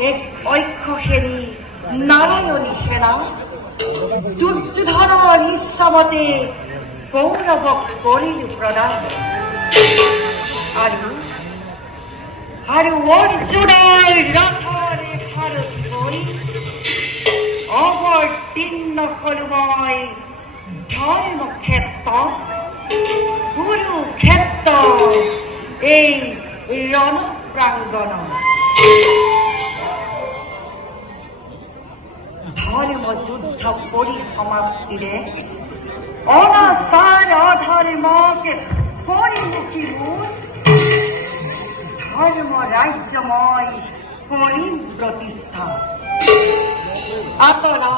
এক ঐক্যসেনী নারায়ণী সেনা ইচ্ছামতে কৌৰৱক কৰিলো প্ৰদান আৰু আৰু অৰ্জুনৰ ৰথৰ সাৰথি হৈ অৱতীৰ্ণ হলো মই ধৰ্মক্ষেত্ৰ কুৰুক্ষেত্ৰ এই ৰণ ধর্ম যুদ্ধ পরিসমাপ্তিরে অনাসার অধর্মকে পরিমুখী হন ধর্ম রাজ্যময় করিম প্রতিষ্ঠা। আপনারা